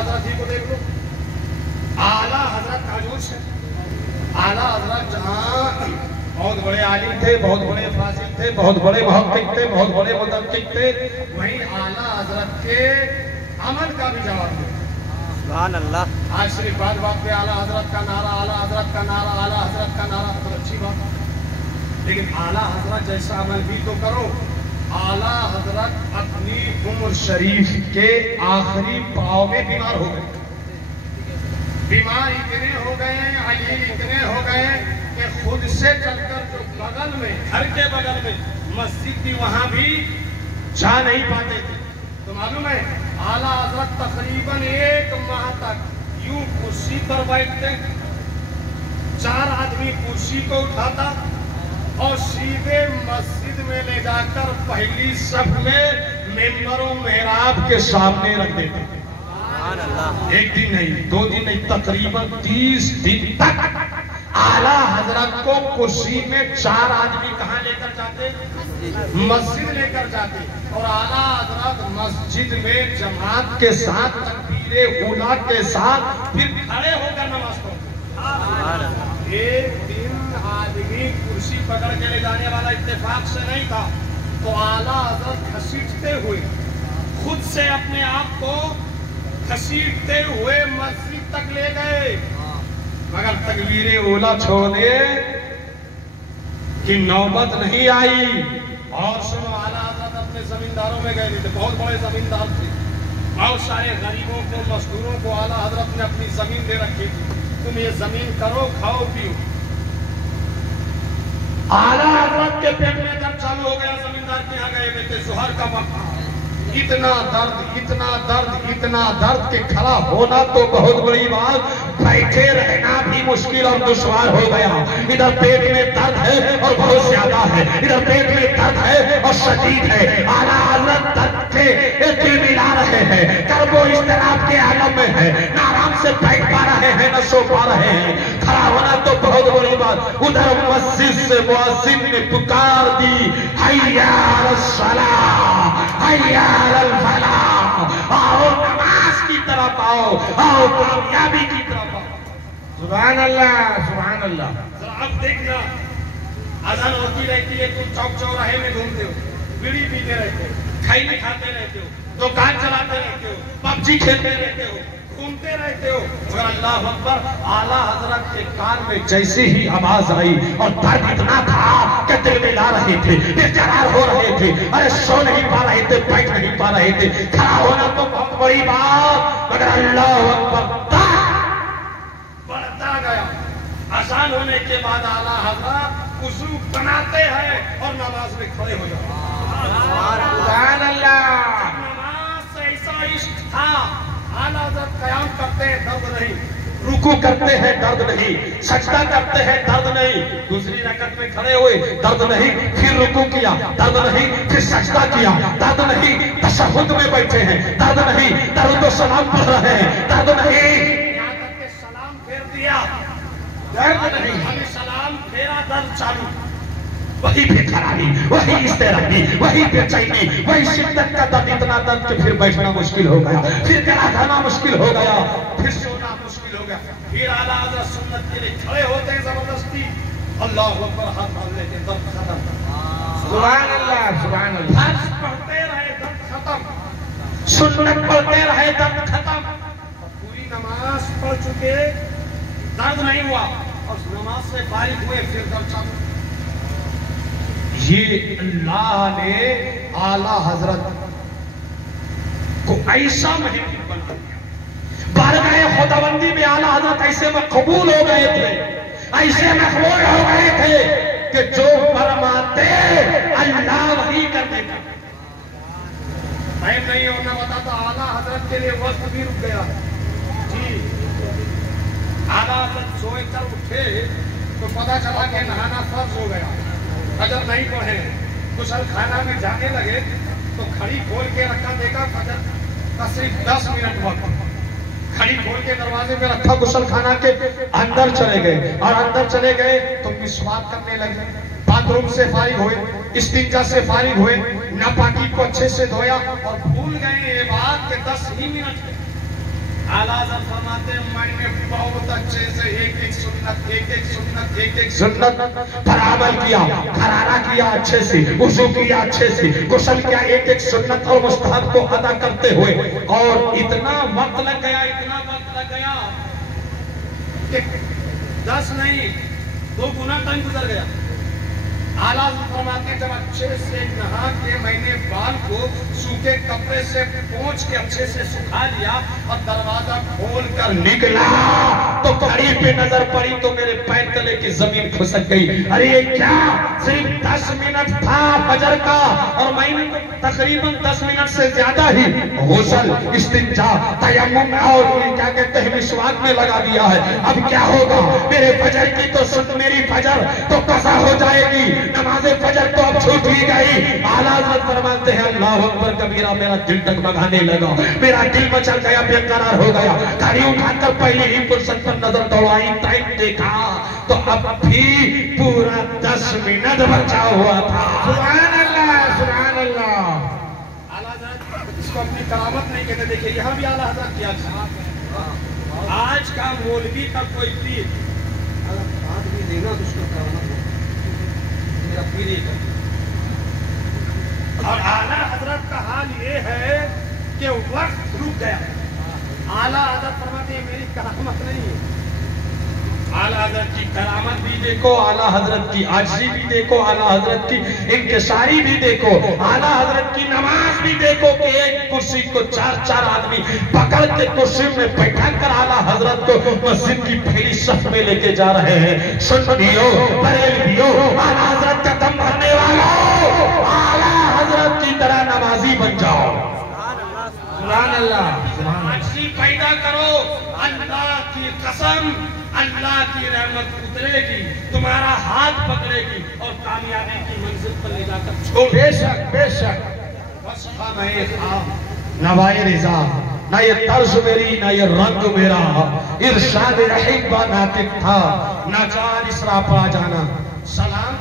हजरत ही को देख लो, आला हजरत का जोश है। आला हजरत जहाँ बहुत बड़े आलिम थे, बहुत बड़े फासिल थे, बहुत बड़े मुहक्किक थे, बहुत बड़े मुदक्किक थे, वहीं आला हजरत के अमल का भी जवाब दे। सुभान अल्लाह। आज सिर्फ बात पे आला हजरत का नारा, आला हजरत का नारा, आला हजरत का नारा, तो अच्छी बात, लेकिन आला हजरत जैसा अमल भी तो करो। आला हजरत अपनी उम्र शरीफ के आखिरी पाव में बीमार हो गए। बीमार इतने हो गए, अलील इतने हो गए कि खुद से चलकर जो बगल में, घर के बगल में मस्जिद थी, वहां भी जा नहीं पाते थे। तो मालूम है आला हजरत तकरीबन 1 माह तक यूं कुर्सी पर बैठते, 4 आदमी कुर्सी को उठाता और सीधे मस्जिद में ले जाकर पहली सफ में मेंबरों मेहराब के सामने रख देते। एक दिन नहीं, 2 दिन नहीं, तकरीबन 30 दिन तक आला हजरत को कुर्सी में 4 आदमी कहां लेकर जाते? मस्जिद लेकर जाते। और आला हजरत मस्जिद में जमात के साथ तकबीरे उला के साथ फिर खड़े होकर नमाज पढ़ते। एक दिन आदमी कुर्सी पकड़ के ले जाने वाला इत्तेफाक से नहीं था, तो आला हजरत घसीटते हुए, खुद से अपने आप को घसीटते हुए मस्जिद तक ले गए, मगर तकबीरे ओला छोड़े कि नौबत नहीं आई। और सुनो, आला हजरत अपने जमींदारों में गए थे, बहुत बड़े जमींदार थे, बहुत सारे गरीबों को, मजदूरों को आला हजरत ने अपनी जमीन दे रखी थी, तुम ये जमीन करो, खाओ पियो। आला हजरत के पेट में दर्द चालू हो गया, जमींदार के यहाँ गए थे, जुहर का वक्त, इतना दर्द, इतना दर्द, इतना दर्द के खड़ा होना तो बहुत बड़ी बात, बैठे रहना भी मुश्किल और दुश्वार हो गया। इधर पेट में दर्द है और बहुत ज्यादा है, इधर पेट में दर्द है और शदीद है। आला हजरत दर्द के दिल मिला रहे हैं, कर्बो इस्तिराब के आलम में है, न आराम से बैठ पा रहे हैं, न सो पा रहे हैं, खड़ा होना तो बहुत बड़ी बात। उधर मस्जिद से मुअज्जिन ने पुकार दी, हैया अलस्सलाह, हैया अलल फलाह, आओ नमाज की तरफ आओ, आओ कामयाबी की तरफ आओ। सुभान अल्लाह, सुभान अल्लाह। जरा अब देखना, अज़ान होती रहती है, तुम चौक चौराहे में घूमते हो, बीड़ी पीते रहते हो, खैनी खाते रहते हो, दुकान चलाते रहते हो, पबजी खेलते रहते हो, घूमते रहते हो, मगर अल्लाह अकबर, आला हजरत के कान में जैसे ही आवाज आई और दर्द इतना था कि दिल मिला रहे थे, बेकरार हो रहे थे, अरे सो नहीं पा रहे थे, बैठ नहीं पा रहे थे, खड़ा होना तो बहुत बड़ी बात, मगर अल्लाह अकबर बढ़ता गया। आसान होने के बाद आला हजरत वुज़ू बनाते हैं और नमाज में खड़े हो जाते हैं। सुभान अल्लाह। नमाज से ऐसा इश्क था, आला हजरत क़याम करते हैं, दर्द नहीं, रुकू करते हैं, दर्द नहीं, सजदा करते हैं, दर्द नहीं, दूसरी रकअत में खड़े हुए, दर्द नहीं, फिर रुकू किया, दर्द नहीं, फिर सजदा किया, दर्द नहीं, तशहुद में बैठे हैं, दर्द नहीं, दर्द तो सलाम पढ़ रहे हैं, दर्द नहीं, यहाँ तक के सलाम फेर दिया, दर्द नहीं, अभी सलाम फेरा, दर्द चालू, वही बेकरारी, वही इस्तेराबी, वही बेचैनी, वही शिद्दत का दर्द, इतना दर्द कि फिर बैठना मुश्किल हो गया, फिर खड़ा करना मुश्किल हो गया, फिर सोना मुश्किल हो गया। फिर आला हजरत सुन्नत के लिए खड़े होते हैं जबरदस्ती, अल्लाह अकबर, हाथ बांध लेते हैं, दर्द खत्म। सुभान अल्लाह, सुभान अल्लाह। फर्ज पढ़ते रहे, दर्द खत्म, सुन्नत पढ़ते रहे, दर्द खत्म, पूरी नमाज पढ़ चुके, दर्द नहीं हुआ, और नमाज से फारिग हुए, फिर दर्द चालू। ये अल्लाह ने आला हजरत को ऐसा महबूब बना दिया, बारगाह खुदाबंदी में आला हजरत ऐसे मकबूल हो गए थे, ऐसे महबूब हो गए थे कि जो फरमाते अल्लाह वही कर देता। टाइम नहीं होना बता तो आला हजरत के लिए वक्त भी रुक गया जी। आला हजरत सोए कर उठे तो पता चला कि नहाना फर्ज हो गया, फजर नहीं पढ़े, कुशल खाना में जाने लगे तो खड़ी खोल के रखा, देखा फजर का सिर्फ 10 मिनट वक्त, खड़ी खोल के दरवाजे में रखा, कुशल खाना के अंदर चले गए, और अंदर चले गए तो मिसवाक करने लगे, बाथरूम से फारिग हुए, इस्तिंजा से फारिग हुए, नापाकी को अच्छे से धोया, और भूल गए ये बात कि 10 ही मिनट आला हज़रत फरमाते हैं मैंने बहुत अच्छे से एक एक सुन्नत पर अमल किया, करारा किया अच्छे से, वुज़ू किया अच्छे से, गुस्ल किया, एक एक सुन्नत और मुस्तहब को अदा करते हुए, और इतना वक्त लग गया कि 10 नहीं 2 गुना टाइम गुजर गया। आला फरमाते जब अच्छे से नहा के मैंने बाल को सूखे कपड़े से पोंछ के अच्छे से सुखा लिया और दरवाजा खोल कर निकला तो घड़ी पे नजर पड़ी तो मेरे पैर तले की जमीन खिसक गई। अरे ये क्या, सिर्फ 10 मिनट था फजर का और मैंने तकरीबन 10 मिनट से ज्यादा ही गुस्ल, इस्तिंजा, तयम्मुम और ये क्या कहते हैं मिसवाक में लगा दिया है। अब क्या होगा, मेरे फजर की तो मेरी फजर तो कसा हो जाएगी, नमाज़े फजर तो अब छूट ही गई। आला हज़रत फरमाते हैं अल्लाहु अकबर कबीरा, मेरा दिल डगमगाने लगा, मेरा दिल मचल गया, बेकरार हो गया। गाड़ी उठाकर पहले ही फुर्सत पर नजर दौड़ाई, टाइम देखा तो अब भी पूरा 10 मिनट बचा हुआ था। सुभान अल्लाह, सुभान अल्लाह। आला हज़रत इसको अपनी करामत नहीं कहते। देखिए यहाँ भी आला हज़रत किया था। आज का मौलवी का कोई पीर आदमी देना उसको करामत मेरा पीर है। और आला हजरत का हाल ये है कि वक्त रुक गया। आला हजरत फरमाते हैं मेरी करामत नहीं है, आला हजरत की करामत भी देखो, आला हजरत की आजिज़ी भी देखो, आला हजरत की इंकिसारी भी देखो, आला हजरत की नमाज भी देखो कि एक कुर्सी को 4 आदमी पकड़ के कुर्सी में बैठा कर आला हजरत को मस्जिद की पहली सफ में लेके जा रहे हैं। सुन्नियो, बरेलवियो, आला हजरत का दम भरने वालों, आला हजरत की तरह नमाजी बन जाओ। सुभान अल्लाह। आजिज़ी पैदा करो, अल्लाह की कसम अल्लाह की रहमत उतरेगी, तुम्हारा हाथ पकड़ेगी और कामयाबी की मंजिल पर ले जाकर छोड़। बेशक बेशक बस नवाए रिजा, ना ये तर्ज मेरी ना ये रंग मेरा, इरशाद रहीम नातिक था, ना जान इसरा पा जाना। सलाम